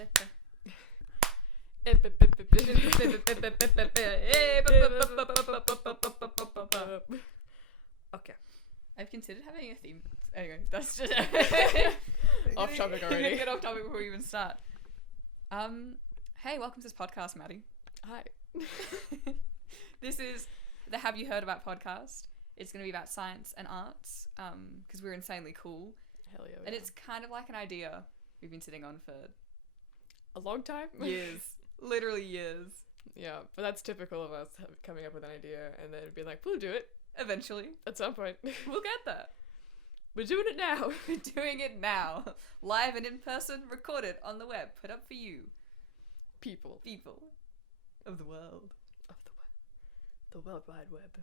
Okay. I've considered having a theme. Anyway, that's just Off topic already. Get off topic before we even start. Hey, welcome to this podcast, Maddie. Hi. This is the Have You Heard About podcast. It's going to be about science and arts, because we're insanely cool. Hell yeah. And it's kind of like an idea we've been sitting on for a long time? years. Literally years. Yeah, but that's typical of us coming up with an idea and then being like, we'll do it. Eventually. At some point. We'll get there. We're doing it now. We're doing it now. Live and in person, recorded on the web, put up for you. People. Of the world. Of the World Wide Web.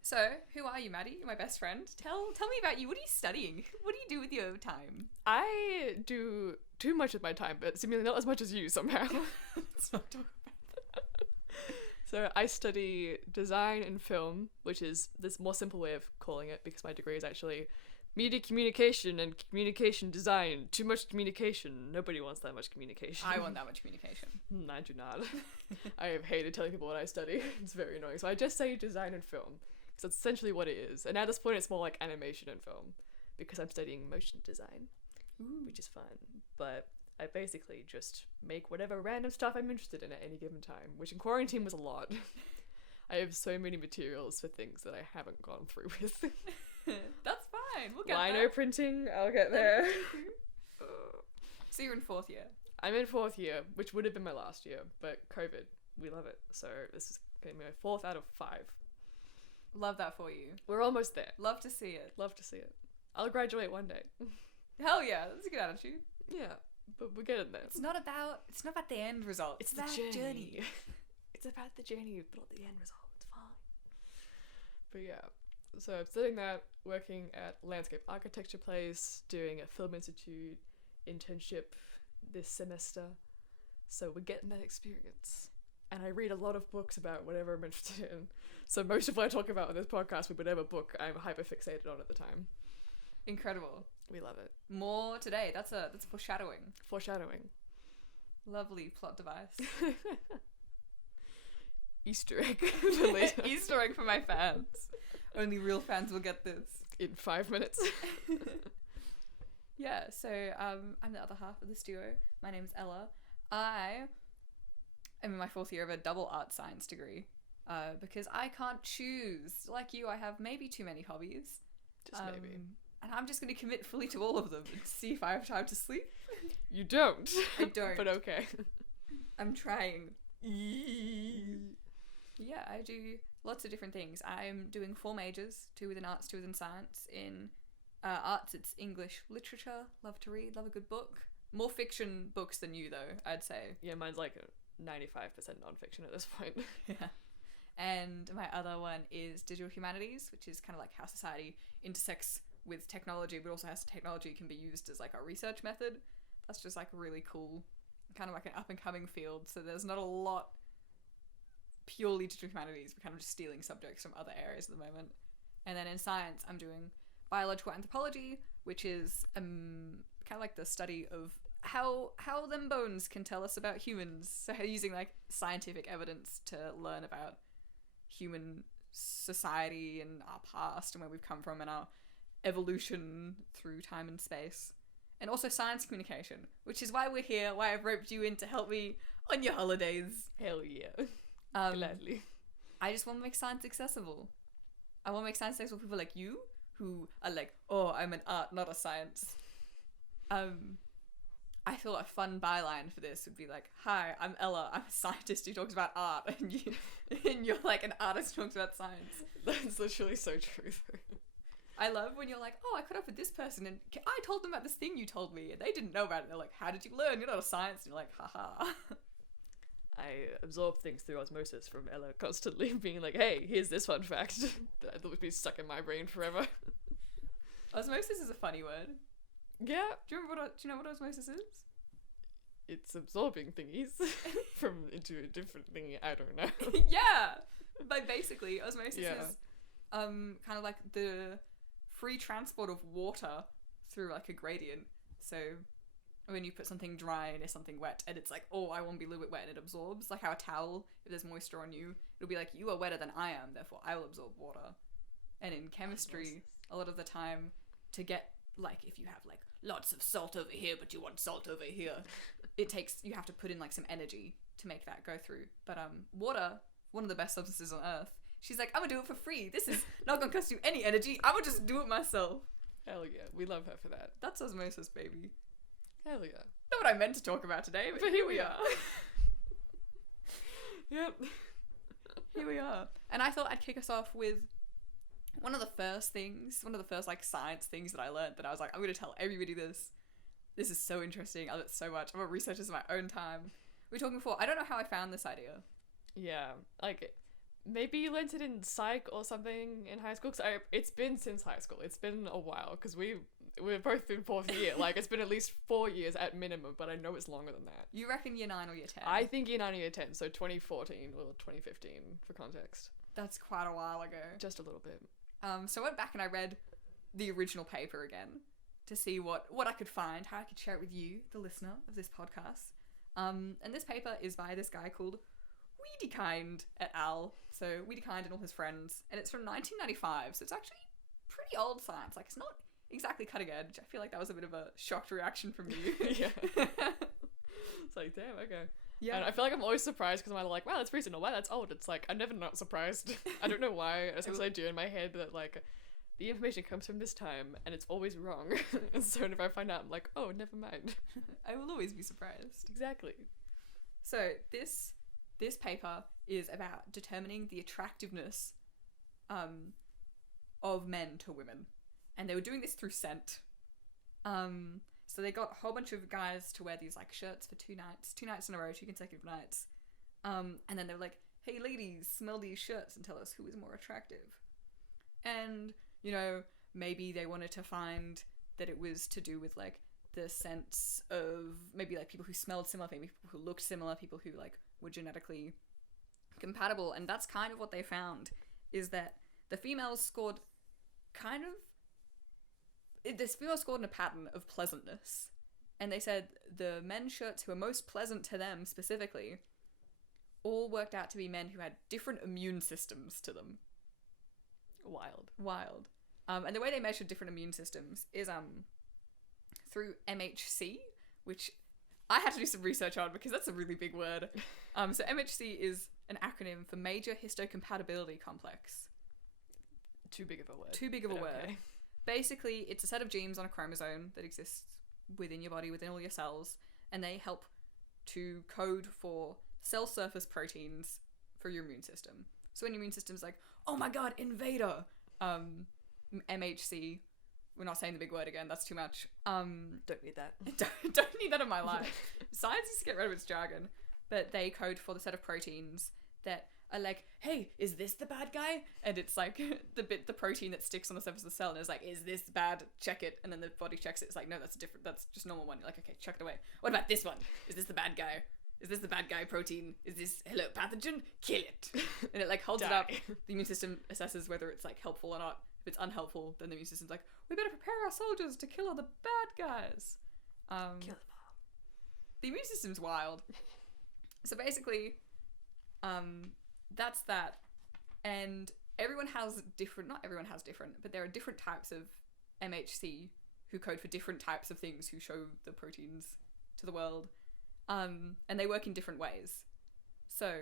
So, who are you, Maddie? You're my best friend. Tell me about you. What are you studying? What do you do with your time? I do too much with my time, but seemingly not as much as you somehow. Let's not talk about that. So I study design and film, which is this more simple way of calling it because my degree is actually media communication and communication design. Too much communication. Nobody wants that much communication. I want that much communication. I do not. I have hated telling people what I study. It's very annoying. So I just say design and film because that's essentially what it is. And at this point it's more like animation and film because I'm studying motion design, which is fun. But I basically just make whatever random stuff I'm interested in at any given time, which in quarantine was a lot. I have so many materials for things that I haven't gone through with. That's fine. We'll get Lino there. printing, I'll get there. So you're in 4th year. I'm in 4th year, which would have been my last year, but COVID, we love it. So this is going to be my 4th out of 5. Love that for you. We're almost there. Love to see it. Love to see it. I'll graduate one day. Hell yeah, that's a good attitude. Yeah, but we're getting there. It's not about the end result. It's about the journey. It's about the journey, but not the end result. It's fine. But yeah, so I'm studying that, working at landscape architecture place, doing a film institute internship this semester. So we're getting that experience. And I read a lot of books about whatever I'm interested in. So most of what I talk about in this podcast with whatever book I'm hyper fixated on at the time. Incredible. We love it. More today. That's foreshadowing. Foreshadowing. Lovely plot device. Easter egg for later. Easter egg for my fans. Only real fans will get this. In 5 minutes. Yeah, so I'm the other half of this duo. My name's Ella. I am in my 4th year of a double art science degree because I can't choose. Like you, I have maybe too many hobbies. Just maybe. And I'm just going to commit fully to all of them and see if I have time to sleep. You don't. I don't. But okay. I'm trying. Yeah, I do lots of different things. I'm doing 4 majors, 2 within arts, 2 within science. In arts, it's English literature. Love to read, love a good book. More fiction books than you, though, I'd say. Yeah, mine's like 95% non-fiction at this point. Yeah. And my other one is digital humanities, which is kind of like how society intersects with technology, but also how technology can be used as like a research method. That's just like really cool, kind of like an up-and-coming field. So there's not a lot purely digital humanities. We're kind of just stealing subjects from other areas at the moment. And then in science, I'm doing biological anthropology, which is kind of like the study of how them bones can tell us about humans. So using like scientific evidence to learn about human society and our past and where we've come from and our evolution through time and space. And also science communication, which is why we're here, why I've roped you in to help me on your holidays. Hell yeah. Gladly. I just want to make science accessible. I want to make science accessible for people like you who are like, oh, I'm an art, not a science. I thought a fun byline for this would be like, hi, I'm Ella, I'm a scientist who talks about art, and you're like an artist who talks about science. That's literally so true, though. I love when you're like, oh, I caught up with this person, and I told them about this thing you told me, and they didn't know about it. They're like, how did you learn? You're not a science. And you're like, haha. I absorb things through osmosis from Ella constantly being like, hey, here's this fun fact that I thought would be stuck in my brain forever. Osmosis is a funny word. Yeah. Do you know what osmosis is? It's absorbing thingies into a different thingy. I don't know. Yeah. But basically, osmosis Yeah. is kind of like the free transport of water through like a gradient. So when you put something dry into something wet, and it's like, oh, I want to be a little bit wet, and it absorbs. Like how a towel, if there's moisture on you, it'll be like, you are wetter than I am, therefore I will absorb water. And in chemistry, a lot of the time, to get, like, if you have, like, lots of salt over here, but you want salt over here, you have to put in, like, some energy to make that go through. But water, one of the best substances on Earth, she's like, I'm gonna do it for free. This is not gonna cost you any energy. I'm gonna just do it myself. Hell yeah. We love her for that. That's osmosis, baby. Hell yeah. Not what I meant to talk about today, but here we are. Yep. Here we are. And I thought I'd kick us off with one of the first, like, science things that I learned that I was like, I'm going to tell everybody this. This is so interesting. I love it so much. I'm a researcher in my own time. We were talking before. I don't know how I found this idea. Yeah. Like, maybe you learned it in psych or something in high school. Because it's been since high school. It's been a while. Because we're both in 4th year. Like, it's been at least 4 years at minimum. But I know it's longer than that. You reckon year 9 or year 10? I think year 9 or year 10. So 2014 or 2015 for context. That's quite a while ago. Just a little bit. So I went back and I read the original paper again to see what I could find, how I could share it with you, the listener of this podcast. And this paper is by this guy called Wedekind et al. So Wedekind and all his friends. And it's from 1995, so it's actually pretty old science. Like, it's not exactly cutting edge. I feel like that was a bit of a shocked reaction from you. Yeah. It's like, damn, okay. Yeah. And I feel like I'm always surprised because I'm like, wow, that's recent, or wow, that's old. It's like, I'm never not surprised. I don't know why. As I do in my head that, like, the information comes from this time and it's always wrong. And so if I find out, I'm like, oh, never mind. I will always be surprised. Exactly. So this paper is about determining the attractiveness of men to women. And they were doing this through scent. So they got a whole bunch of guys to wear these, like, shirts for 2 nights in a row, 2 consecutive nights. And then they were like, hey, ladies, smell these shirts and tell us who is more attractive. And, you know, maybe they wanted to find that it was to do with, like, the sense of maybe, like, people who smelled similar, maybe people who looked similar, people who, like, were genetically compatible. And that's kind of what they found, is that the females scored in a pattern of pleasantness. And they said the men's shirts who were most pleasant to them specifically all worked out to be men who had different immune systems to them. Wild. And the way they measured different immune systems is through MHC, which I had to do some research on because that's a really big word. So MHC is an acronym for Major Histocompatibility Complex. Too big of a word. Okay. Basically, it's a set of genes on a chromosome that exists within your body, within all your cells, and they help to code for cell surface proteins for your immune system. So when your immune system's like, oh my god, invader, MHC, we're not saying the big word again, that's too much. Don't need that. don't need that in my life. Science needs to get rid of its jargon. But they code for the set of proteins that are like, hey, is this the bad guy? And it's like the protein that sticks on the surface of the cell, and it's like, is this bad? Check it. And then the body checks it. It's like, no, that's just normal one. You're like, okay, chuck it away. What about this one? Is this the bad guy? Is this the bad guy protein? Is this, hello, pathogen? Kill it. And it, like, holds it up. The immune system assesses whether it's, like, helpful or not. If it's unhelpful, then the immune system's like, we better prepare our soldiers to kill all the bad guys. Kill them all. The immune system's wild. So basically, that's that. And not everyone has different, but there are different types of MHC who code for different types of things who show the proteins to the world. And they work in different ways. So,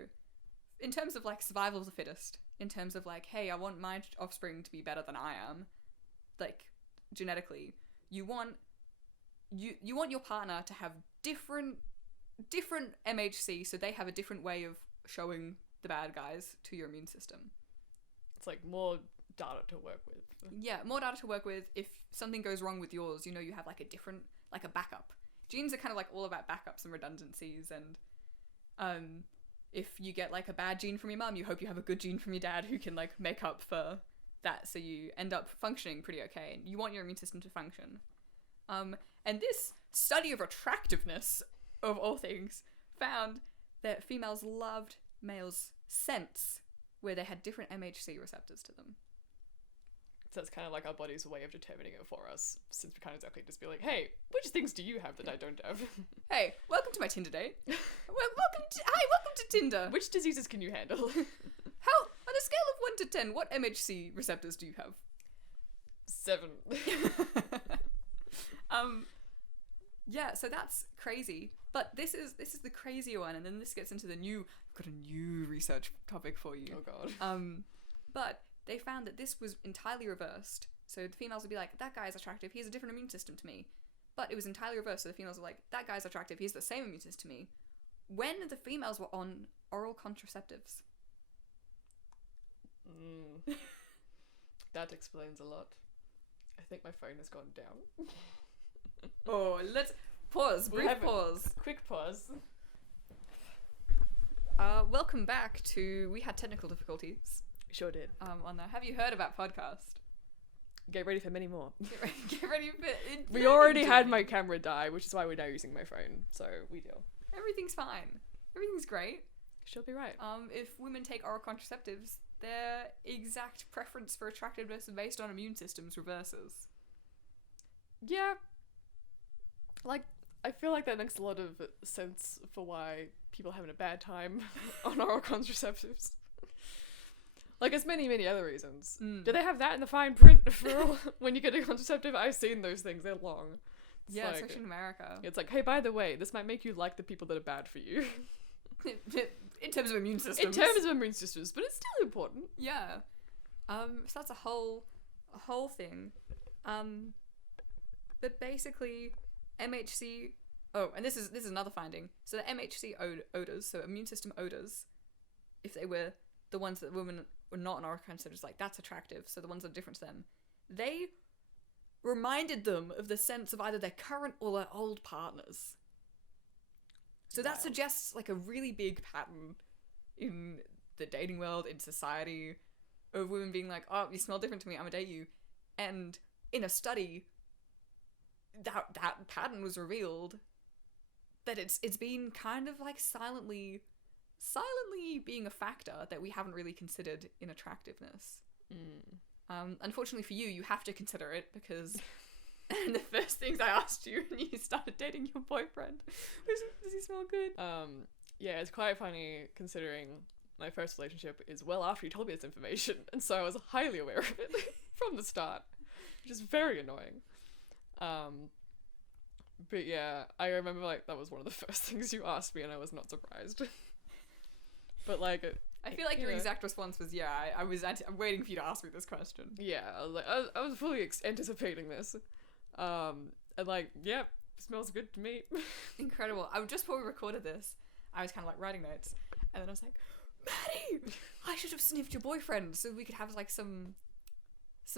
in terms of, like, survival of the fittest, in terms of, like, hey, I want my offspring to be better than I am, like, genetically, you want your partner to have different MHC, so they have a different way of showing the bad guys to your immune system. It's like more data to work with. Yeah, more data to work with. If something goes wrong with yours, you know, you have, like, a different, like, a backup. Genes are kind of, like, all about backups and redundancies, and if you get, like, a bad gene from your mum, you hope you have a good gene from your dad who can, like, make up for that, so you end up functioning pretty okay. You want your immune system to function. And this study of attractiveness, of all things, found that females loved males' scents where they had different MHC receptors to them. So that's kind of like our body's way of determining it for us, since we can't exactly just be like, hey, which things do you have that I don't have? Hey, welcome to my Tinder date. Welcome to Tinder. Which diseases can you handle? How, on a scale of 1 to 10, what MHC receptors do you have? 7. Yeah, so that's crazy. But this is the crazier one, and then this gets into I've got a new research topic for you. Oh god. But they found that this was entirely reversed. So the females would be like, that guy's attractive, he has a different immune system to me. But it was entirely reversed, so the females were like, that guy's attractive, he has the same immune system to me. When the females were on oral contraceptives. That explains a lot. I think my phone has gone down. Oh, let's pause. Brief pause. Quick pause. Welcome back to... We had technical difficulties. Sure did. On there. Have you heard about podcast? Get ready for many more. Get ready for... We already had my camera die, which is why we're now using my phone. So we deal. Everything's fine. Everything's great. She'll be right. If women take oral contraceptives, their exact preference for attractiveness based on immune systems reverses. Yeah. Like, I feel like that makes a lot of sense for why people are having a bad time on oral contraceptives. Like, there's many, many other reasons. Do they have that in the fine print for when you get a contraceptive? I've seen those things. They're long. It's yeah, like, especially in America. It's like, hey, by the way, this might make you like the people that are bad for you. In terms of immune systems. In terms of immune systems, but it's still important. Yeah. So that's a whole thing. But basically, MHC... Oh, and this is another finding. So the MHC odours, so immune system odours, if they were the ones that women were not on oral contraceptives, like, that's attractive, so the ones that are different to them, they reminded them of the sense of either their current or their old partners. So that suggests, like, a really big pattern in the dating world, in society, of women being like, oh, you smell different to me, I'm gonna date you. And in a study, that pattern was revealed that it's been kind of, like, silently being a factor that we haven't really considered in attractiveness. Unfortunately for you, you have to consider it, because the first things I asked you when you started dating your boyfriend was, does he smell good? Yeah, it's quite funny considering my first relationship is well after you told me this information, and so I was highly aware of it from the start, which is very annoying. But yeah, I remember, like, that was one of the first things you asked me, and I was not surprised. But, like, I feel like your exact response was, yeah, I'm waiting for you to ask me this question. Yeah, I was fully anticipating this. And, like, yeah, smells good to me. Incredible. Just before we recorded this, I was kind of, like, writing notes, and then I was like, Maddie, I should have sniffed your boyfriend so we could have, like, some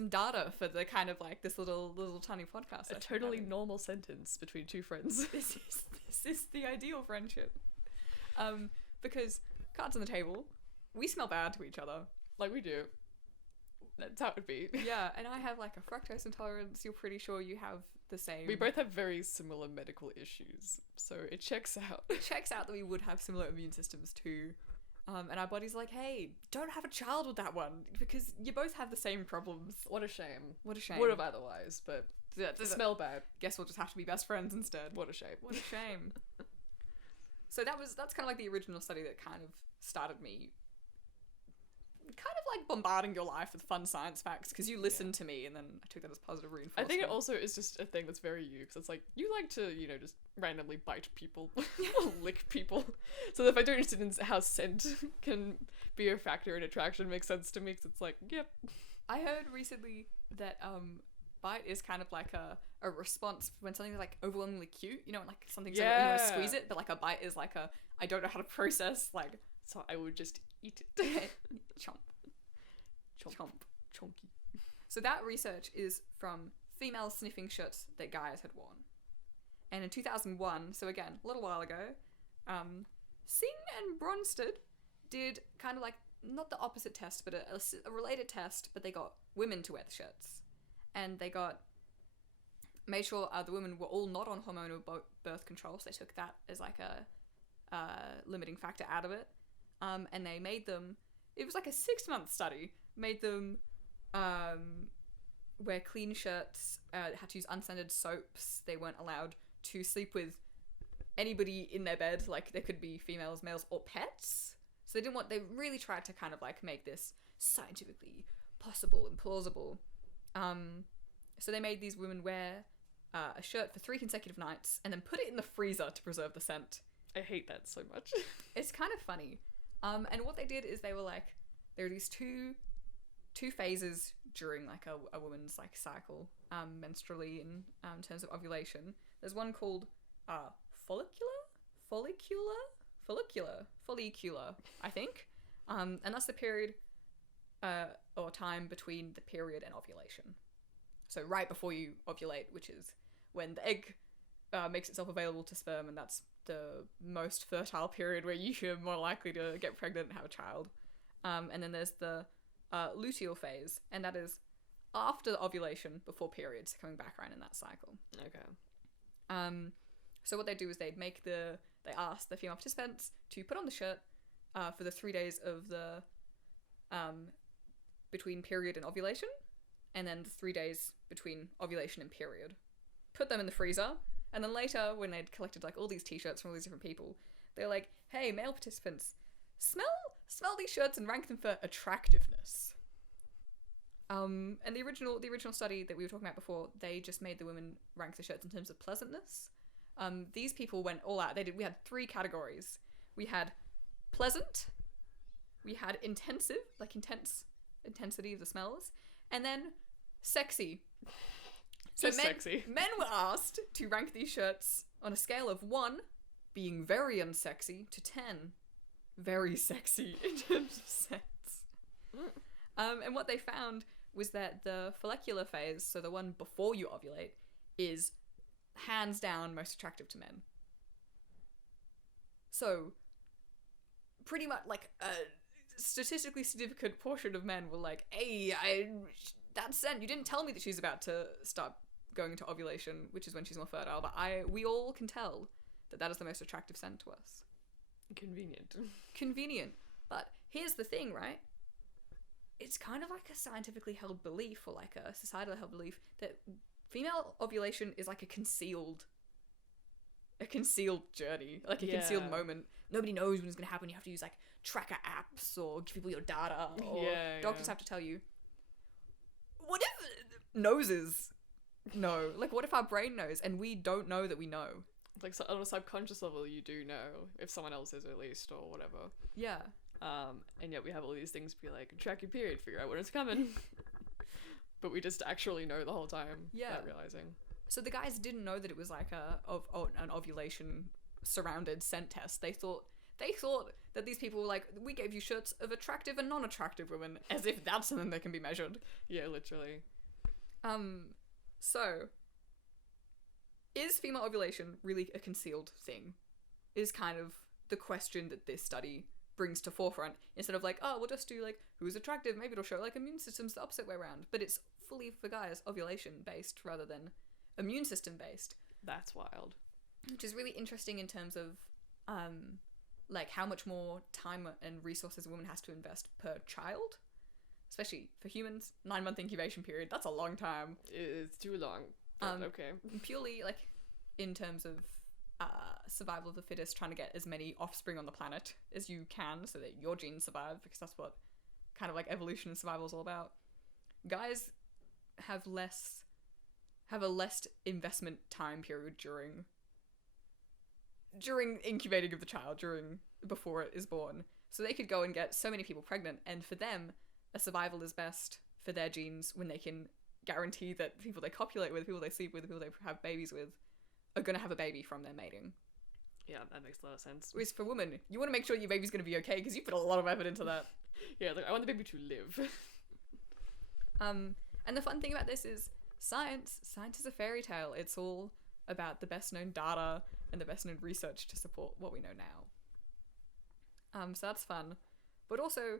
data for the kind of, like, this little tiny podcast. A totally normal sentence between two friends. This is the ideal friendship. Because, cards on the table, we smell bad to each other. Like, we do. That's how it would be. Yeah, and I have, like, a fructose intolerance. You're pretty sure you have the same. We both have very similar medical issues, so it checks out. It checks out that we would have similar immune systems too. And our body's like, hey, don't have a child with that one, because you both have the same problems. What a shame. What a shame. Would have otherwise, but to smell bad. Guess we'll just have to be best friends instead. What a shame. What a shame. So that's kind of like the original study that kind of started me kind of like bombarding your life with fun science facts, because you listened to me, and then I took that as positive reinforcement. I think it also is just a thing that's very you, because it's like, you like to, you know, just randomly bite people, lick people. So if I don't interested in how scent can be a factor in attraction, makes sense to me, because it's like, yep. I heard recently that bite is kind of like a response when something's like overwhelmingly cute, you know, like something's like, you want to squeeze it, but like a bite is like I don't know how to process, like, so I would just eat it. Chomp. Chonky. So that research is from female sniffing shirts that guys had worn. And in 2001, so again, a little while ago, Singh and Bronstad did kind of like, not the opposite test, but a related test, but they got women to wear the shirts. And they made sure the women were all not on hormonal birth control, so they took that as like a limiting factor out of it. And they made them, it was like a 6-month study, made them wear clean shirts, had to use unscented soaps. They weren't allowed to sleep with anybody in their bed. Like, there could be females, males, or pets. So they really tried to kind of like make this scientifically possible and plausible. So they made these women wear a shirt for 3 consecutive nights and then put it in the freezer to preserve the scent. I hate that so much. It's kind of funny. And what they did is they were like, there are these two phases during like a woman's like cycle, menstrually in terms of ovulation. There's one called follicular, I think. And that's the period or time between the period and ovulation. So right before you ovulate, which is when the egg makes itself available to sperm, and that's the most fertile period where you're more likely to get pregnant and have a child. And then there's the luteal phase, and that is after the ovulation, before periods, coming back around in that cycle. Okay. So what they do is they ask the female participants to put on the shirt for the 3 days of the between period and ovulation, and then the 3 days between ovulation and period. Put them in the freezer, and then later, when they'd collected like all these t-shirts from all these different people, they're like, "Hey, male participants, smell these shirts and rank them for attractiveness." And the original study that we were talking about before, they just made the women rank the shirts in terms of pleasantness. These people went all out. We had 3 categories. We had pleasant, we had intense intensity of the smells, and then sexy. So sexy. Men were asked to rank these shirts on a scale of 1 being very unsexy to 10 very sexy in terms of sex. And what they found was that the follicular phase, so the one before you ovulate, is hands down most attractive to men. So pretty much like a statistically significant portion of men were like, "Hey, that scent, you didn't tell me that she's about to start going into ovulation, which is when she's more fertile, but we all can tell that is the most attractive scent to us." Convenient. But here's the thing, right? It's kind of like a scientifically held belief, or like a societally held belief, that female ovulation is like a concealed journey, like a concealed moment. Nobody knows when it's going to happen. You have to use like tracker apps or give people your data, or doctors have to tell you. What if noses know? Like, what if our brain knows and we don't know that we know? Like, so on a subconscious level, you do know if someone else is, at least, or whatever. Yeah. And yet we have all these things to be like, track your period, figure out when it's coming. But we just actually know the whole time. Yeah. Without realizing. So the guys didn't know that it was like an ovulation surrounded scent test. They thought that these people were like, "We gave you shirts of attractive and non-attractive women," as if that's something that can be measured. Yeah, literally. So is female ovulation really a concealed thing? Is kind of the question that this study brings to forefront, instead of like, "Oh, we'll just do like who's attractive, maybe it'll show like immune system's the opposite way around," but it's fully for guys ovulation based rather than immune system based. That's wild. Which is really interesting in terms of like how much more time and resources a woman has to invest per child, especially for humans. 9-month incubation period, that's a long time. It's too long, but okay. Purely like in terms of survival of the fittest, trying to get as many offspring on the planet as you can so that your genes survive, because that's what kind of like evolution and survival is all about. Guys have a less investment time period during incubating of the child, before it is born. So they could go and get so many people pregnant, and for them, a survival is best for their genes when they can guarantee that the people they copulate with, the people they sleep with, the people they have babies with, are going to have a baby from their mating. Yeah, that makes a lot of sense. Whereas for women, you want to make sure your baby's going to be okay, because you put a lot of effort into that. Yeah, like, I want the baby to live. And the fun thing about this is science is a fairy tale. It's all about the best known data and the best known research to support what we know now. So that's fun. But also,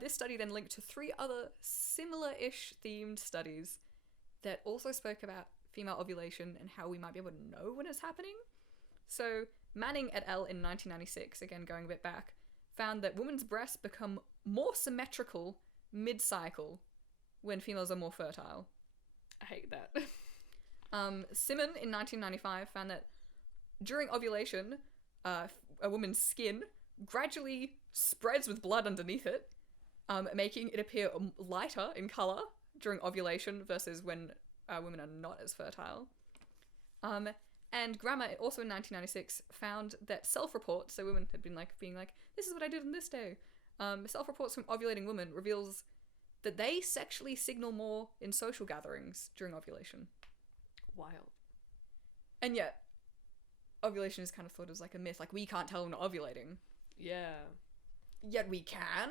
this study then linked to 3 other similar-ish themed studies that also spoke about female ovulation and how we might be able to know when it's happening. So Manning et al. In 1996, again going a bit back, found that women's breasts become more symmetrical mid-cycle when females are more fertile. I hate that. Simon in 1995 found that during ovulation, a woman's skin gradually spreads with blood underneath it, making it appear lighter in colour during ovulation versus when women are not as fertile. And Grammar, also in 1996, found that self-reports, so women had been being like, this is what I did on this day. Self-reports from ovulating women reveals that they sexually signal more in social gatherings during ovulation. Wild. And yet, ovulation is kind of thought as like a myth. Like, we can't tell when we're ovulating. Yeah. Yet we can? ?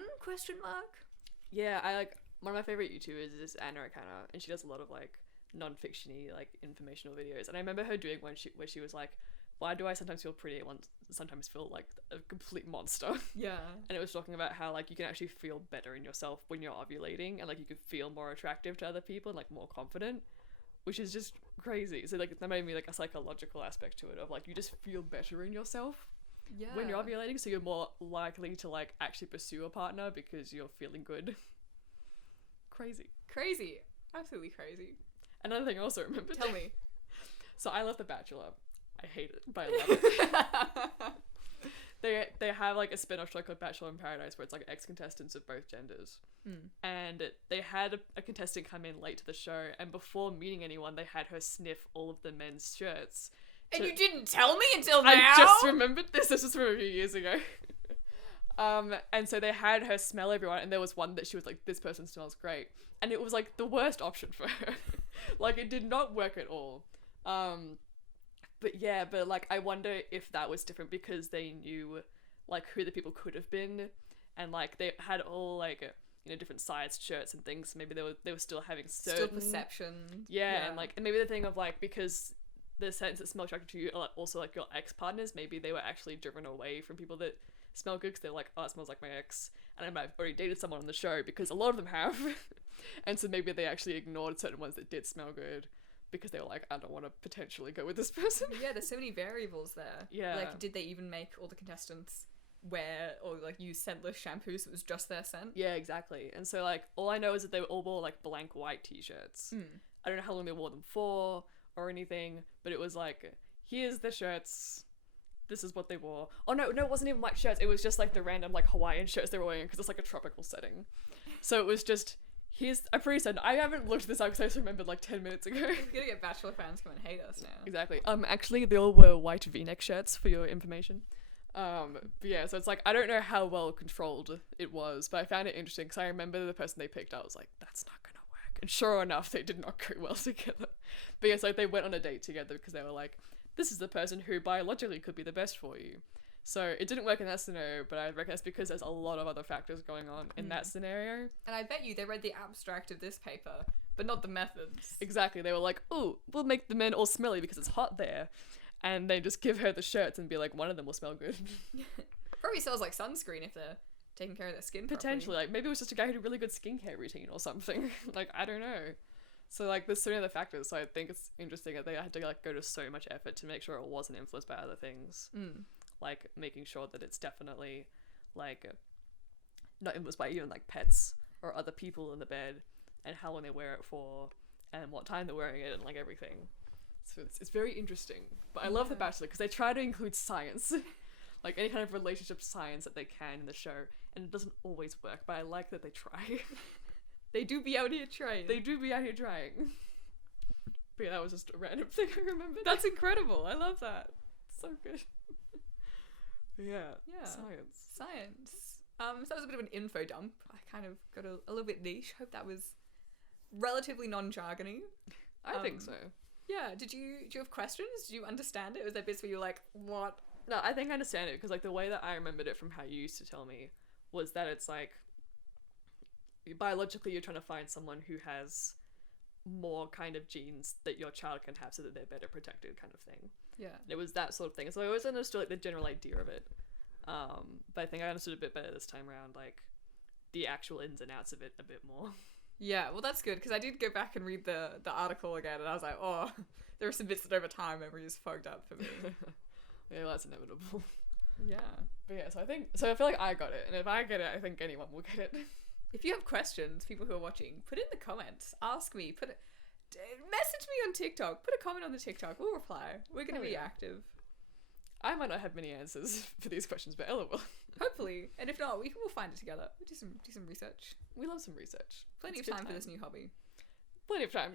Yeah, one of my favorite YouTubers is Anna Akana, and she does a lot of non-fictiony informational videos. And I remember her doing one where she was like, why do I sometimes feel pretty and sometimes feel like a complete monster? Yeah. And it was talking about how you can actually feel better in yourself when you're ovulating, and you can feel more attractive to other people and more confident, which is just crazy. So that made me a psychological aspect to it of you just feel better in yourself when you're ovulating, so you're more likely to actually pursue a partner because you're feeling good. Crazy. Absolutely crazy. Another thing I also remembered. Tell me. So I love The Bachelor. I hate it, but I love it. They have a spin-off show called Bachelor in Paradise where it's ex-contestants of both genders. And they had a contestant come in late to the show, and before meeting anyone they had her sniff all of the men's shirts. And you didn't tell me until now? I just remembered this. This was from a few years ago. And so they had her smell everyone, and there was one that she was like, this person smells great. And it was the worst option for her. It did not work at all. But yeah, I wonder if that was different because they knew who the people could have been, and they had all different sized shirts and things. Maybe they were still having certain perception. Yeah. And maybe the thing of because the sense that smell attracted to you are also your ex-partners, maybe they were actually driven away from people that smell good because they're oh, it smells like my ex, and I might have already dated someone on the show because a lot of them have. And so maybe they actually ignored certain ones that did smell good because they were I don't want to potentially go with this person. Yeah, there's so many variables there. Yeah. Did they even make all the contestants wear or use scentless shampoos that was just their scent? Yeah, exactly. And so all I know is that they all wore blank white t-shirts. I don't know how long they wore them for or anything, but it was here's the shirts, this is what they wore. Oh no, it wasn't even white shirts, it was just the random Hawaiian shirts they were wearing because it's a tropical setting. So it was just, I'm pretty certain, I haven't looked this up because I just remembered 10 minutes ago. You're gonna get Bachelor fans come and hate us now. Exactly. Actually they all were white v-neck shirts for your information. But yeah, so it's I don't know how well controlled it was, but I found it interesting because I remember the person they picked, I was that's not gonna work. And sure enough, they did not go well together. But yeah, so they went on a date together because they were this is the person who biologically could be the best for you. So it didn't work in that scenario, but I reckon that's because there's a lot of other factors going on in that scenario. And I bet you they read the abstract of this paper, but not the methods. Exactly. They were ooh, we'll make the men all smelly because it's hot there. And they just give her the shirts and be one of them will smell good. Probably smells like sunscreen if they're taking care of their skin Potentially. properly. Maybe it was just a guy who had a really good skincare routine or something. I don't know. So there's so many other factors. So I think it's interesting that they had to go to so much effort to make sure it wasn't influenced by other things. Making sure that it's definitely not influenced by even pets or other people in the bed, and how long they wear it for and what time they're wearing it and everything. So it's very interesting. But I love The Bachelor because they try to include science. Any kind of relationship science that they can in the show, and it doesn't always work, but I like that they try. They do be out here trying. But yeah, that was just a random thing I remembered. That's incredible. I love that. So good. Yeah. Science. So that was a bit of an info dump. I kind of got a little bit niche. Hope that was relatively non-jargony. I think so. Yeah. Do you have questions? Did you understand it? Was there bits where you were what? No, I think I understand it because the way that I remembered it from how you used to tell me was that it's biologically you're trying to find someone who has more kind of genes that your child can have so that they're better protected kind of thing. Yeah. It was that sort of thing. So I always understood the general idea of it. But I think I understood a bit better this time around, the actual ins and outs of it a bit more. Yeah, well that's good because I did go back and read the article again and I was oh, there were some bits that over time memory just fogged up for me. Yeah, well, that's inevitable. Yeah. But yeah, so I feel I got it, and if I get it, I think anyone will get it. If you have questions, people who are watching, put it in the comments. Ask me. message me on TikTok. Put a comment on the TikTok. We'll reply. We're going to be active. I might not have many answers for these questions, but Ella will. Hopefully. And if not, we'll find it together. We'll do some research. We love some research. Plenty of time for this new hobby. Plenty of time.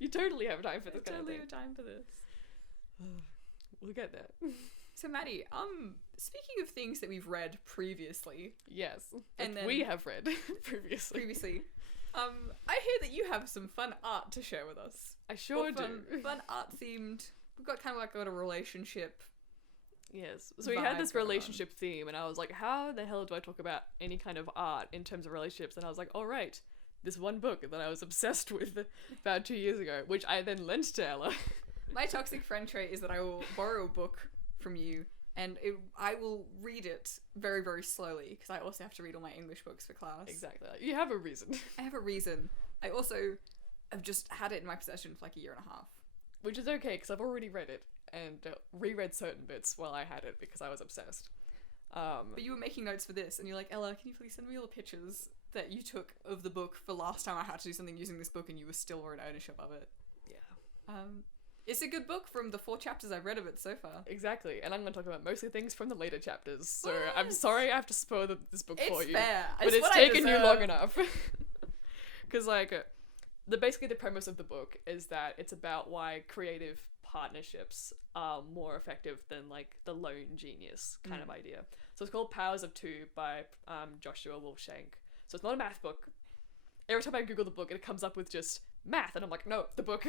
You totally have time for this kind of thing. Totally have time for this. We'll get there. So Maddie, speaking of things that we've read previously. Yes. And then we have read previously. I hear that you have some fun art to share with us. I sure do. Fun art themed. We've got kind of like a relationship. Yes. So we had this relationship theme, and I was like, how the hell do I talk about any kind of art in terms of relationships? And I was like, all right, this one book that I was obsessed with about 2 years ago, which I then lent to Ella. My toxic friend trait is that I will borrow a book from you, and I will read it very, very slowly, because I also have to read all my English books for class. Exactly. You have a reason. I have a reason. I also have just had it in my possession for like a year and a half. Which is okay, because I've already read it, and reread certain bits while I had it, because I was obsessed. But you were making notes for this, and you're like, Ella, can you please send me all the pictures that you took of the book for last time I had to do something using this book, and you were still in ownership of it. Yeah. It's a good book from the 4 chapters I've read of it so far. Exactly, and I'm going to talk about mostly things from the later chapters, so I'm sorry I have to spoil this book for you. It's fair. But it's taken you long enough. Because, like, basically the premise of the book is that it's about why creative partnerships are more effective than, like, the lone genius kind of idea. So it's called Powers of Two by Joshua Wolf Shenk. So it's not a math book. Every time I Google the book, it comes up with just math, and I'm like, no, the book.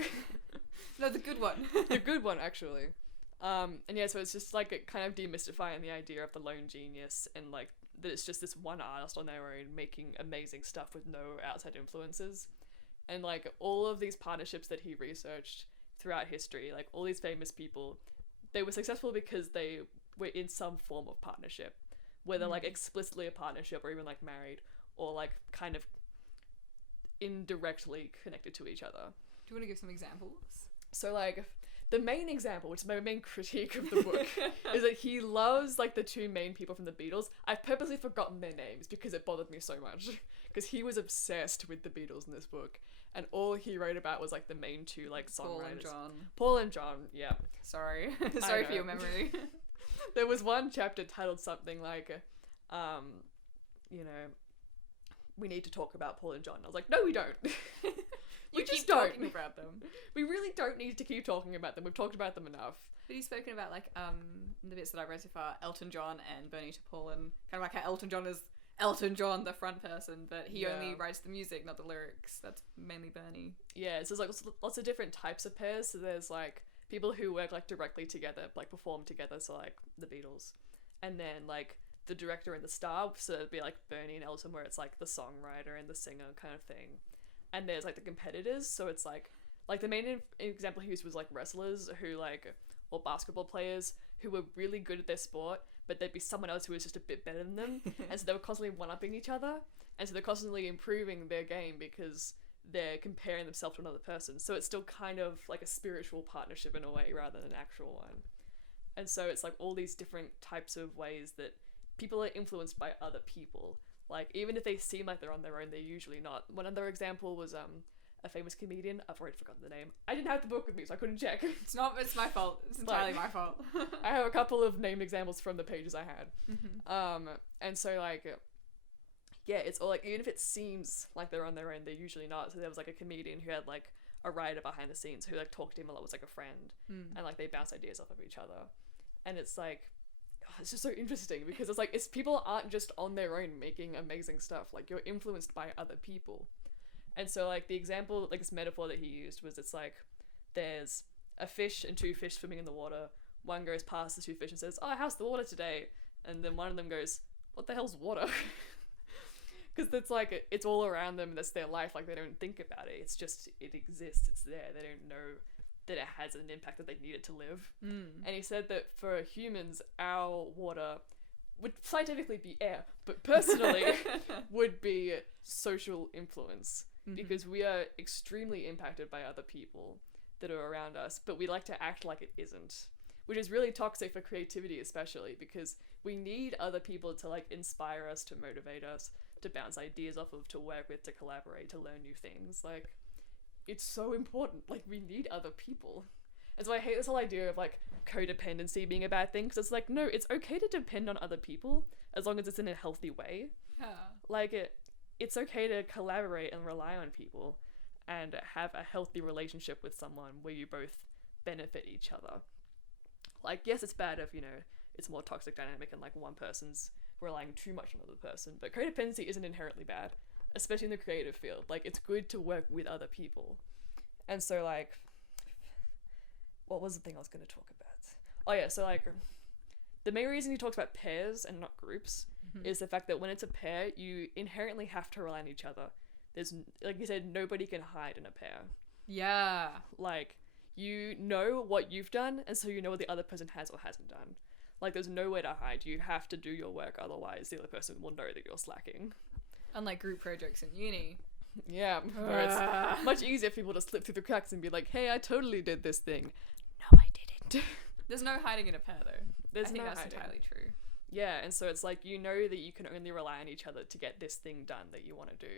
No, the good one. The good one, actually. And yeah, so it's just like kind of demystifying the idea of the lone genius, and like that it's just this one artist on their own making amazing stuff with no outside influences. And like all of these partnerships that he researched throughout history, like all these famous people, they were successful because they were in some form of partnership, whether like explicitly a partnership or even like married or like kind of indirectly connected to each other. Do you want to give some examples? So like the main example, which is my main critique of the book, is that he loves like the 2 main people from the Beatles. I've purposely forgotten their names because it bothered me so much, because he was obsessed with the Beatles in this book, and all he wrote about was like the main 2 like songwriters. Paul and John, yeah. Sorry for your memory. There was one chapter titled something like you know, we need to talk about Paul and John. I was like, no, we don't. We just don't talking about them. We really don't need to keep talking about them. We've talked about them enough. But he's spoken about like the bits that I've read so far, Elton John and Bernie to Paul, and kind of like how Elton John is Elton John, the front person, but he only writes the music, not the lyrics. That's mainly Bernie. Yeah, so there's like lots of different types of pairs. So there's like people who work like directly together, like perform together, so like the Beatles. And then like the director and the star, so it'd be like Bernie and Elton, where it's like the songwriter and the singer kind of thing. And there's like the competitors, so it's like the main example he used was like wrestlers who like, or basketball players who were really good at their sport, but there'd be someone else who was just a bit better than them, and so they were constantly one-upping each other, and so they're constantly improving their game because they're comparing themselves to another person. So it's still kind of like a spiritual partnership in a way rather than an actual one. And so it's like all these different types of ways that people are influenced by other people. Like, even if they seem like they're on their own, they're usually not. One other example was a famous comedian. I've already forgotten the name. I didn't have the book with me, so I couldn't check. It's my fault. It's entirely my fault. I have a couple of named examples from the pages I had. Mm-hmm. And so, like, yeah, it's all, like, even if it seems like they're on their own, they're usually not. So there was, like, a comedian who had, like, a writer behind the scenes who, like, talked to him a lot, was, like, a friend. And, like, they bounce ideas off of each other. And it's, like, it's just so interesting because it's people aren't just on their own making amazing stuff. Like, you're influenced by other people. And so, like, the example, like, this metaphor that he used was, it's like there's a fish and 2 fish swimming in the water. One goes past the 2 fish and says, oh, how's the water today? And then one of them goes, what the hell's water? Because it's like, it's all around them, that's their life. Like, they don't think about it. It's just, it exists, it's there. They don't know that it has an impact, that they need it to live. And he said that for humans, our water would scientifically be air, but personally would be social influence, because we are extremely impacted by other people that are around us, but we like to act like it isn't, which is really toxic for creativity, especially because we need other people to like inspire us, to motivate us, to bounce ideas off of, to work with, to collaborate, to learn new things. Like, it's so important. Like, we need other people. And so I hate this whole idea of, like, codependency being a bad thing, because it's like, no, it's okay to depend on other people as long as it's in a healthy way. Yeah. Like, it's okay to collaborate and rely on people and have a healthy relationship with someone where you both benefit each other. Like, yes, it's bad if, you know, it's more toxic dynamic and, like, one person's relying too much on another person, but codependency isn't inherently bad, especially in the creative field. Like, it's good to work with other people. And so, like, what was the thing I was going to talk about? Oh yeah, so, like, the main reason he talks about pairs and not groups is the fact that when it's a pair, you inherently have to rely on each other. There's, like you said, nobody can hide in a pair. Yeah. Like, you know what you've done, and so you know what the other person has or hasn't done. Like, there's nowhere to hide. You have to do your work, otherwise the other person will know that you're slacking. Unlike group projects in uni. Yeah, where it's much easier for people to slip through the cracks and be like, hey, I totally did this thing. No, I didn't. There's no hiding in a pair, though. I think that's hiding. entirely true. Yeah, and so it's like, you know that you can only rely on each other to get this thing done that you want to do.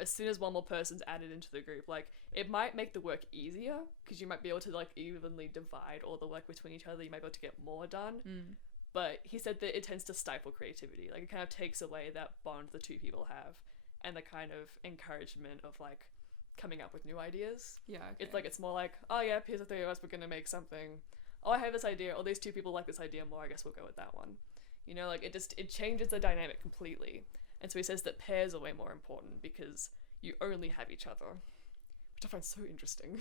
As soon as one more person's added into the group, like, it might make the work easier, because you might be able to, like, evenly divide all the work between each other. You might be able to get more done. But he said that it tends to stifle creativity. Like, it kind of takes away that bond the two people have and the kind of encouragement of, like, coming up with new ideas. Yeah, okay. It's like, it's more like, oh yeah, here's the three of us, we're gonna make something. Oh, I have this idea, or these two people like this idea more, I guess we'll go with that one. You know, like, it changes the dynamic completely. And so he says that pairs are way more important because you only have each other, which I find so interesting.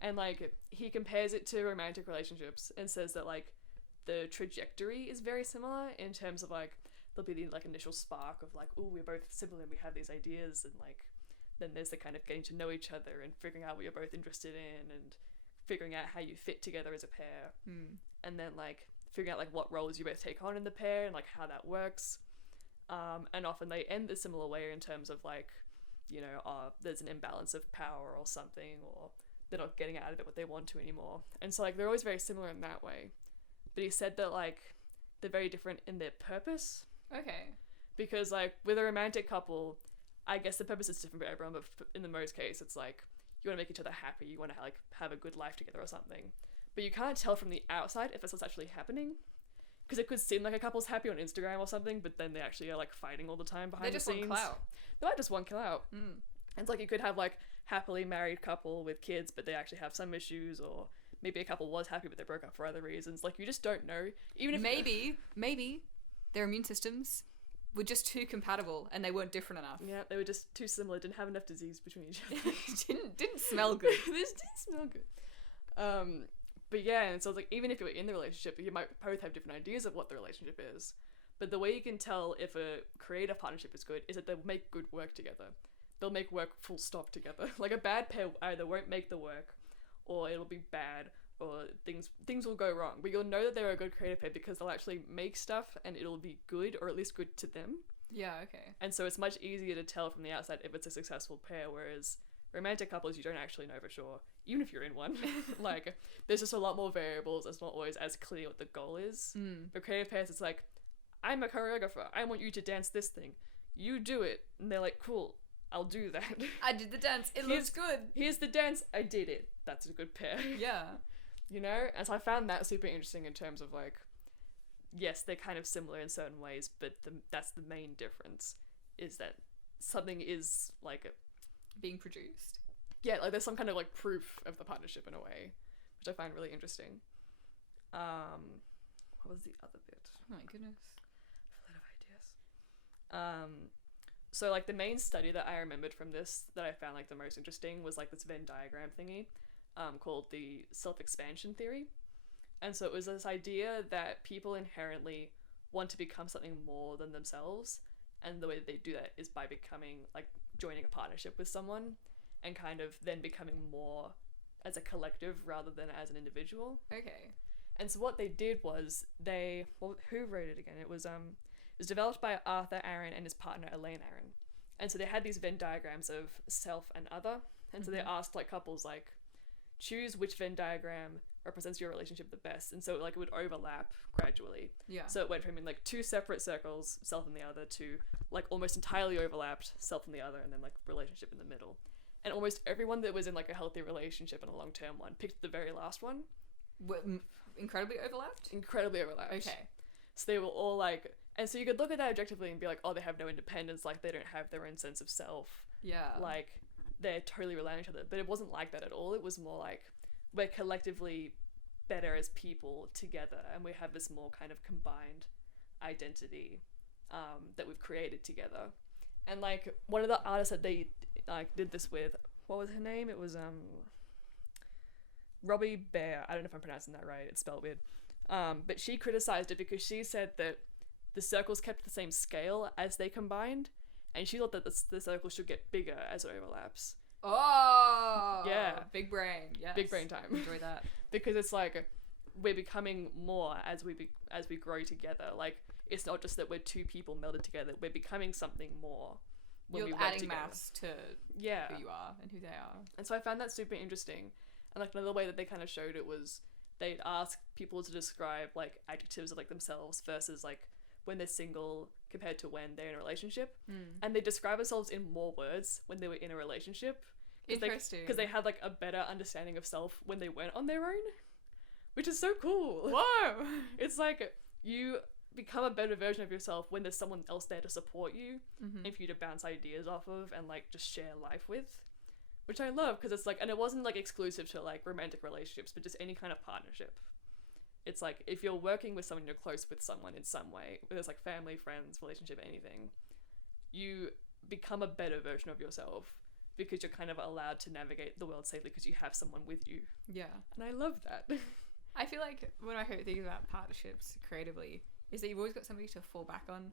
And, like, he compares it to romantic relationships and says that, like, the trajectory is very similar in terms of, like, there'll be the, like, initial spark of, like, oh, we're both similar and we have these ideas, and, like, then there's the kind of getting to know each other and figuring out what you're both interested in and figuring out how you fit together as a pair. And then, like, figuring out, like, what roles you both take on in the pair and, like, how that works. And often they end a similar way in terms of, like, you know, there's an imbalance of power or something, or they're not getting out of it what they want to anymore. And so, like, they're always very similar in that way. But he said that, like, they're very different in their purpose. Okay. Because, like, with a romantic couple, I guess the purpose is different for everyone, but in the most case, it's like, you want to make each other happy, you want to, like, have a good life together or something. But you can't tell from the outside if that's what's actually happening. Because it could seem like a couple's happy on Instagram or something, but then they actually are, like, fighting all the time behind the scenes. They just want clout. They might just want clout. And it's like, you could have, like, happily married couple with kids, but they actually have some issues, or maybe a couple was happy but they broke up for other reasons. Like, you just don't know. Even if maybe their immune systems were just too compatible and they weren't different enough. Yeah, they were just too similar, didn't have enough disease between each other. didn't smell good. This didn't smell good. But yeah, and so it's like, even if you're in the relationship, you might both have different ideas of what the relationship is. But the way you can tell if a creative partnership is good is that they'll make good work together. They'll make work full stop together. Like, a bad pair either won't make the work, or it'll be bad, or things will go wrong. But you'll know that they're a good creative pair because they'll actually make stuff and it'll be good, or at least good to them. Yeah, okay. And so it's much easier to tell from the outside if it's a successful pair, whereas romantic couples, you don't actually know for sure, even if you're in one. Like, there's just a lot more variables. It's not always as clear what the goal is. But creative pairs, it's like, I'm a choreographer, I want you to dance this thing, you do it. And they're like, cool, I'll do that. I did the dance, it looks good. Here's the dance, I did it. That's a good pair. Yeah. You know? And so I found that super interesting in terms of, like, yes, they're kind of similar in certain ways, but that's the main difference, is that something is, like, being produced. Yeah, like, there's some kind of, like, proof of the partnership in a way, which I find really interesting. What was the other bit? Oh my goodness. A lot of ideas. So, like, the main study that I remembered from this that I found, like, the most interesting was, like, this Venn diagram thingy, called the self-expansion theory. And so it was this idea that people inherently want to become something more than themselves, and the way that they do that is by becoming, like, joining a partnership with someone, and kind of then becoming more as a collective rather than as an individual. Okay. And so what they did was who wrote it again? It was developed by Arthur Aaron and his partner Elaine Aaron. And so they had these Venn diagrams of self and other. And so they asked, like, couples, like, choose which Venn diagram represents your relationship the best. And so, like, it would overlap gradually. Yeah. So it went from, like, two separate circles, self and the other, to, like, almost entirely overlapped, self and the other, and then, like, relationship in the middle. and almost everyone that was in like a healthy relationship and a long-term one picked the very last one. Incredibly overlapped? Incredibly overlapped. Okay. So they were all like, and so you could look at that objectively and be like, oh, they have no independence, like they don't have their own sense of self. Yeah. Like they're totally relying on each other. But it wasn't like that at all. It was more like we're collectively better as people together, and we have this more kind of combined identity that we've created together. And like one of the artists that they like did this with, what was her name? It was Robbie Bear. I don't know if I'm pronouncing that right. It's spelled weird. But she criticized it because she said that the circles kept the same scale as they combined, and she thought that the circle should get bigger as it overlaps. Oh! Yeah. Big brain, yes. Big brain time. Enjoy that. Because it's like we're becoming more as we grow together. Like it's not just that we're two people melded together. We're becoming something more. When You're we work adding together. mass to who you are and who they are. And so I found that super interesting. And like another way that they kind of showed it was they'd ask people to describe like adjectives of like themselves versus like when they're single compared to when they're in a relationship. And they describe themselves in more words when they were in a relationship. Interesting. Because they had like a better understanding of self when they weren't on their own, which is so cool. Whoa! It's like you become a better version of yourself when there's someone else there to support you and for you to bounce ideas off of and like just share life with, which I love because it's like, and it wasn't like exclusive to like romantic relationships, but just any kind of partnership. It's like if you're working with someone, you're close with someone in some way, whether it's like family, friends, relationship, anything, you become a better version of yourself because you're kind of allowed to navigate the world safely because you have someone with you. Yeah. And I love that. I feel like when I think about partnerships creatively is that you've always got somebody to fall back on,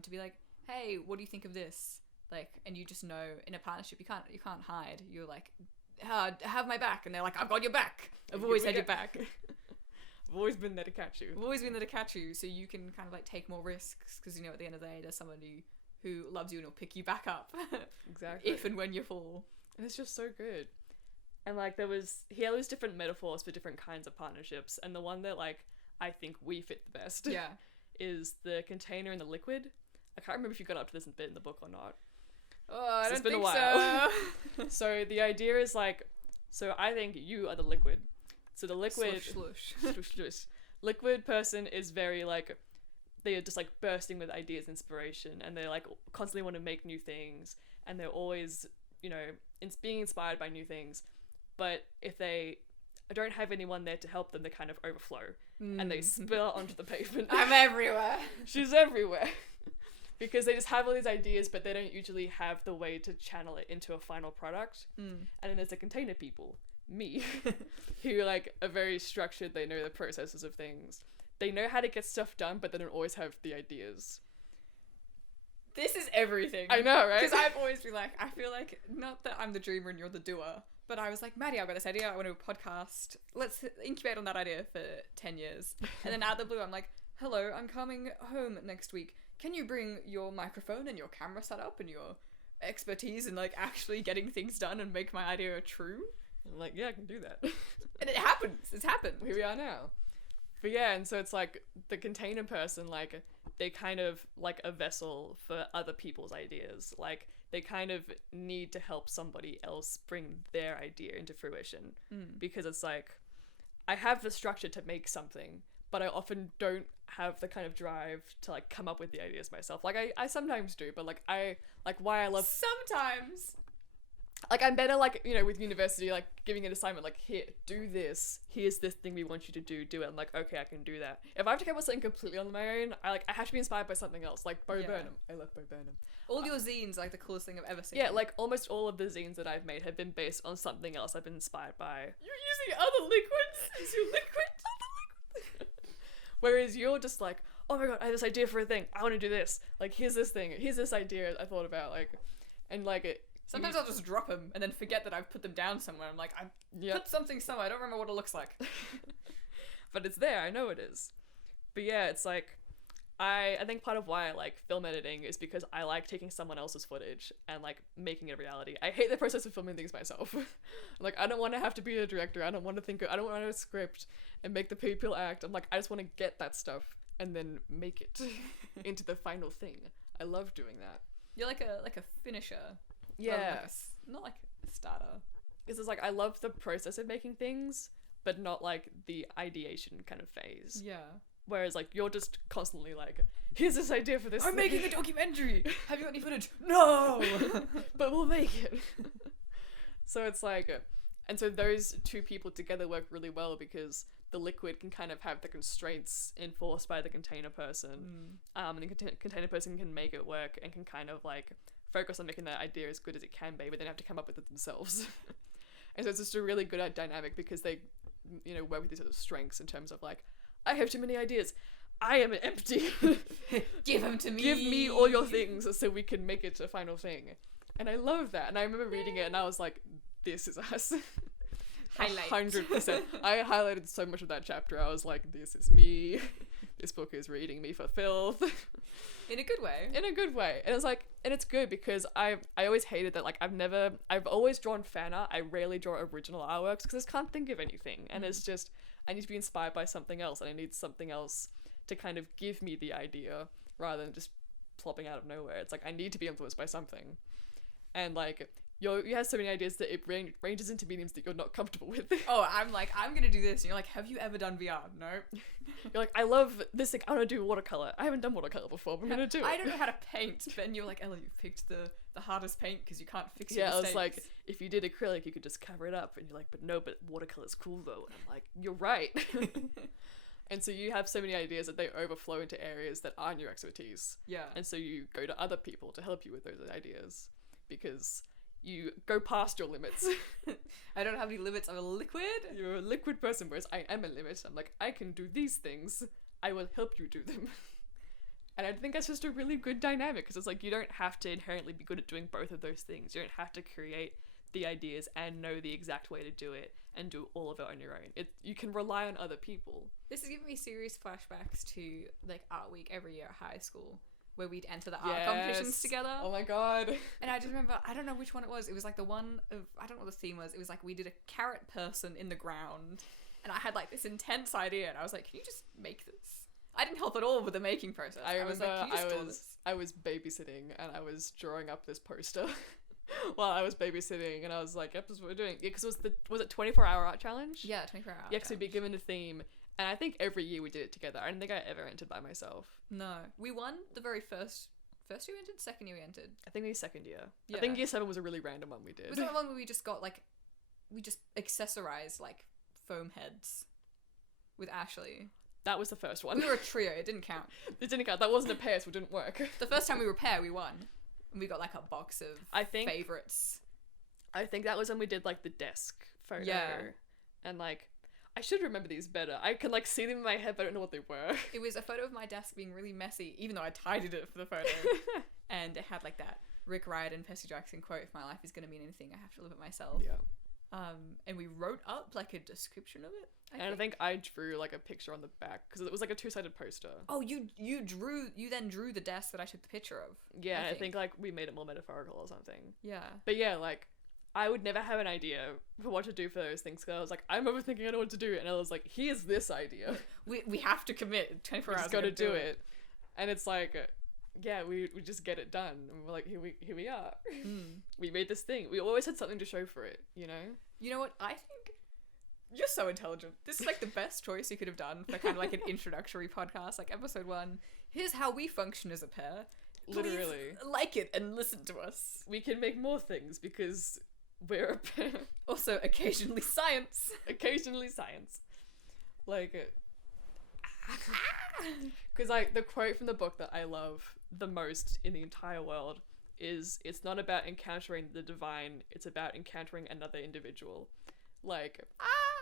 to be like, hey, what do you think of this? Like, and you just know in a partnership you can't hide. You're like, have my back, and they're like, I've got your back. I've always had your back. I've always been there to catch you. I've always been there to catch you, so you can kind of like take more risks because you know at the end of the day there's somebody who loves you and will pick you back up. Exactly. If and when you fall. And it's just so good. And like he had those different metaphors for different kinds of partnerships, and the one that like I think we fit the best is the container and the liquid. I can't remember if you got up to this bit in the book or not. Oh, I don't think so. So the idea is like, so I think you are the liquid. So the liquid slush. Slush. Liquid person is very like, they are just like bursting with ideas, inspiration, and they like constantly want to make new things, and they're always, you know, being inspired by new things. But if they don't have anyone there to help them, they kind of overflow and they spill onto the pavement. I'm everywhere. She's everywhere. Because they just have all these ideas, but they don't usually have the way to channel it into a final product. And then there's the container people, me, who like are very structured. They know the processes of things. They know how to get stuff done, but they don't always have the ideas. This is everything. I know, right? Because I've always been like, I feel like, not that I'm the dreamer and you're the doer, but I was like, Maddie, I've got this idea. I want to do a podcast. Let's incubate on that idea for 10 years. And then out of the blue, I'm like, hello, I'm coming home next week. Can you bring your microphone and your camera set up and your expertise in like actually getting things done and make my idea true? I'm like, yeah, I can do that. And it happens. It's happened. Here we are now. But yeah, and so it's like the container person, like they kind of like a vessel for other people's ideas. Like they kind of need to help somebody else bring their idea into fruition. Because it's like, I have the structure to make something, but I often don't have the kind of drive to like come up with the ideas myself. Like I sometimes do, but like why I love sometimes. Like I'm better like, you know, with university, like giving an assignment, like here, do this. Here's this thing we want you to do it. I'm like, okay, I can do that. If I have to come up with something completely on my own, I have to be inspired by something else. Like Bo Burnham. I love Bo Burnham. All your zines are like the coolest thing I've ever seen. Yeah, like almost all of the zines that I've made have been based on something else I've been inspired by. You're using other liquids as your liquid. Whereas you're just like, oh my god, I have this idea for a thing. I want to do this. Like, here's this thing. Here's this idea I thought about. Like, and like it. Sometimes I'll just drop them and then forget that I've put them down somewhere. I'm like, I put something somewhere. I don't remember what it looks like. But it's there. I know it is. But yeah, it's like, I think part of why I like film editing is because I like taking someone else's footage and like making it a reality. I hate the process of filming things myself. Like, I don't want to have to be a director. I don't want to write a script and make the people act. I'm like, I just want to get that stuff and then make it into the final thing. I love doing that. You're like a finisher. Yeah. Not like starter. Because it's like, I love the process of making things, but not like the ideation kind of phase. Yeah. Whereas like you're just constantly like, here's this idea for this I'm thing. making a documentary. Have you got any footage? No. But we'll make it. So it's like, and so those two people together work really well because the liquid can kind of have the constraints enforced by the container person. And the container person can make it work and can kind of like focus on making that idea as good as it can be, but then have to come up with it themselves. And so it's just a really good dynamic because they, you know, work with these sort of strengths in terms of like, I have too many ideas. I am empty. Give them to me. Give me all your things so we can make it a final thing. And I love that. And I remember reading it and I was like, this is us. Highlight. 100%. I highlighted so much of that chapter. I was like, this is me. This book is reading me for filth. In a good way. In a good way. And it's like, and it's good because I always hated that, like, I've always drawn fan art. I rarely draw original artworks because I just can't think of anything. And it's just, I need to be inspired by something else and I need something else to kind of give me the idea rather than just plopping out of nowhere. It's like, I need to be influenced by something. And like, you have so many ideas that it ranges into mediums that you're not comfortable with. Oh, I'm like, I'm gonna do this. And you're like, have you ever done VR? No. You're like, I love this thing. I want to do watercolor. I haven't done watercolor before, but I'm gonna do it. I don't know how to paint. But then you're like, Ella, you've picked the hardest paint because you can't fix your Yeah, I mistakes. was like, if you did acrylic, you could just cover it up. And you're like, but no, but watercolor's cool though. And I'm like, you're right. And so you have so many ideas that they overflow into areas that aren't your expertise. yeah. And so you go to other people to help you with those ideas because you go past your limits. I don't have any limits. I'm a liquid. You're a liquid person, whereas I am a limit. I'm like, I can do these things. I will help you do them. And I think that's just a really good dynamic because it's like you don't have to inherently be good at doing both of those things. You don't have to create the ideas and know the exact way to do it and do all of it on your own. You can rely on other people. This is giving me serious flashbacks to like art week every year at high school, where we'd enter the art competitions together. Oh my god. And I just remember, I don't know which one it was. It was like the one of, I don't know what the theme was. It was like we did a carrot person in the ground. And I had like this intense idea. And I was like, can you just make this? I didn't help at all with the making process. I was like, can you just draw this? I was babysitting and I was drawing up this poster while I was babysitting and I was like, yep, this is what we're doing. Yeah, because was it 24-hour art challenge? Yeah, 24 hours. Yeah, because we'd be given a theme. And I think every year we did it together. I don't think I ever entered by myself. No. We won the very first year we entered? Second year we entered? I think maybe second year. Yeah. I think year 7 was a really random one we did. Was that the one where we just got like, we just accessorized like foam heads with Ashley? That was the first one. We were a trio, it didn't count. It didn't count. That wasn't a pair, so it didn't work. The first time we were a pair, we won. And we got like a box of favorites. I think that was when we did like the desk photo. Yeah. And like, I should remember these better. I can like see them in my head, but I don't know what they were. It was a photo of my desk being really messy, even though I tidied it for the photo. And it had like that Rick Riordan, Percy Jackson quote, if my life is going to mean anything, I have to live it myself. Yeah. And we wrote up like a description of it. I think I drew like a picture on the back because it was like a 2-sided poster. Oh, you then drew the desk that I took the picture of. Yeah, I think like we made it more metaphorical or something. Yeah. But yeah, like I would never have an idea for what to do for those things because I was like, I'm overthinking, I don't know what to do. And I was like, here's this idea. We have to commit 24 hours. We just got to do it. And it's like, yeah, we just get it done. And we're like, here we are. We made this thing. We always had something to show for it, you know? You know what? I think you're so intelligent. This is like the best choice you could have done for kind of like an introductory podcast, like episode 1. Here's how we function as a pair. Literally. Please like it and listen to us. We can make more things because we're a pair. Also, occasionally science. Occasionally science. Like, because like the quote from the book that I love the most in the entire world is, it's not about encountering the divine, it's about encountering another individual. Like,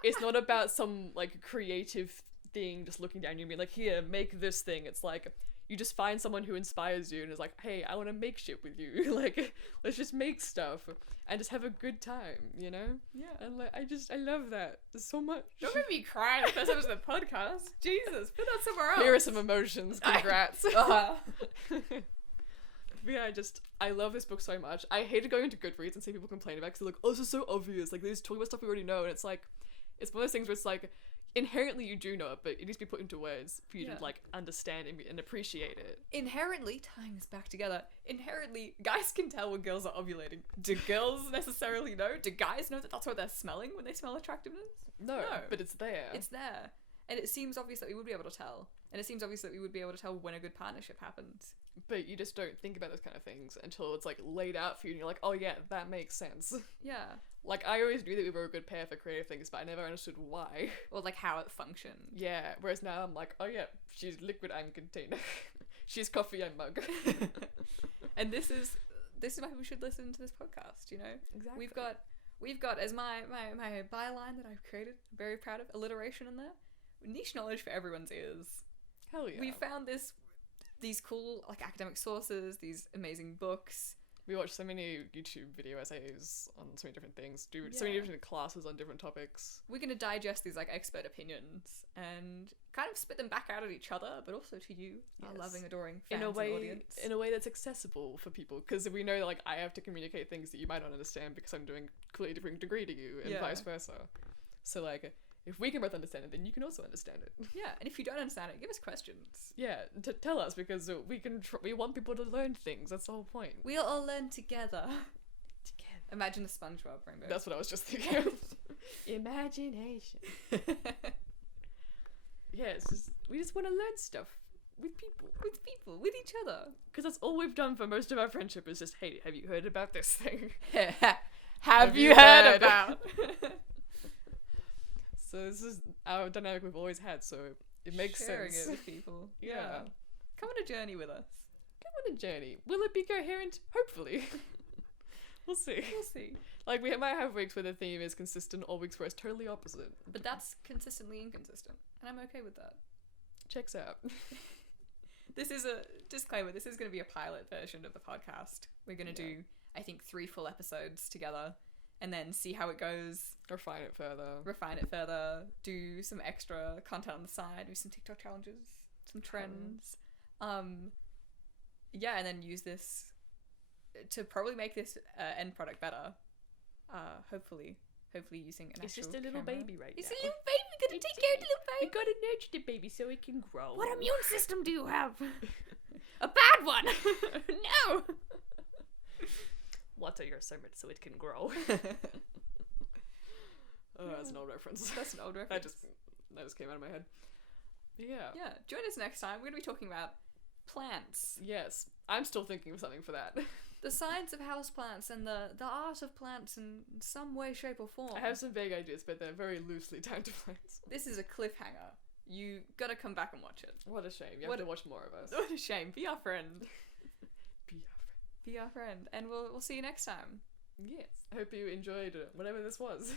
it's not about some like creative thing just looking down you and being like, here, make this thing. It's like you just find someone who inspires you and is like, hey, I want to make shit with you. Like, let's just make stuff and just have a good time, you know? Yeah. And like, I love that so much. Don't make me cry the first episode of the podcast. Jesus, put that somewhere else. Here are some emotions. Congrats. Yeah, I love this book so much. I hated going into Goodreads and seeing people complain about it because they're like, oh, this is so obvious. Like, they're just talking about stuff we already know. And it's like, it's one of those things where it's like, inherently you do know it, but it needs to be put into words for you Yeah. to like understand and appreciate it. Inherently, tying this back together, inherently, guys can tell when girls are ovulating. Do girls necessarily know? Do guys know that that's what they're smelling when they smell attractiveness? No, No. but it's there. It's there. And it seems obvious that we would be able to tell. And it seems obvious that we would be able to tell when a good partnership happens. But you just don't think about those kind of things until it's like laid out for you and you're like, oh yeah, that makes sense. Yeah. Like I always knew that we were a good pair for creative things, but I never understood why. Or like how it functioned. Yeah, whereas now I'm like, oh yeah, she's liquid and container. She's coffee and mug. And this is why we should listen to this podcast, you know? Exactly. We've got as my byline that I've created, I'm very proud of, alliteration in there. Niche knowledge for everyone's ears. Hell yeah. We found these cool like academic sources, these amazing books. We watch so many YouTube video essays on so many different things, do so many Yeah. different classes on different topics. We're gonna digest these like expert opinions and kind of spit them back out at each other, but also to you, our Yes. loving, adoring fans In a way, and audience. in a way that's accessible for people, because we know like I have to communicate things that you might not understand because I'm doing a completely different degree to you, and Yeah. vice versa. So like, if we can both understand it, then you can also understand it. Yeah, and if you don't understand it, give us questions. Yeah, tell us, because we can. We want people to learn things. That's the whole point. We'll all learn together. Imagine the SpongeBob rainbow. That's what I was just thinking of. Imagination. Yeah, it's just, we just want to learn stuff with people. with each other. Because that's all we've done for most of our friendship is just, hey, have you heard about this thing? Have you you heard heard about? So this is our dynamic we've always had, so it makes Sharing sense. it with people. Yeah. Come on a journey with us. Come on a journey. Will it be coherent? Hopefully. We'll see. We'll see. Like, we might have weeks where the theme is consistent or weeks where it's totally opposite. But that's consistently inconsistent. And I'm okay with that. Checks out. This is a disclaimer. This is going to be a pilot version of the podcast. We're going to Yeah. do, I think, 3 full episodes together and then see how it goes, Refine it further. refine it further, do some extra content on the side, do some TikTok challenges, some trends. Yeah, and then use this to probably make this end product better. Hopefully using an It's actual just a little camera. baby right It's now. a little baby. We gotta take care of the little We baby. gotta nurture the baby so it can grow. What immune system do you have? A bad one. No. What are your sermons so it can grow? Oh, that's an old reference. That's an old That reference. just came out of my head. Yeah. Yeah. Join us next time. We're gonna be talking about plants, Yes. I'm still thinking of something for that. the science of houseplants, and the art of plants in some way, shape, or form. I have some vague ideas, but they're very loosely tied to plants. This is a cliffhanger. You gotta come back and watch it. What a shame. You What have a- to watch more of us. What a shame. Be our friend. Be our friend. Be our friend, and we'll see you next time. Yes. I hope you enjoyed whatever this was.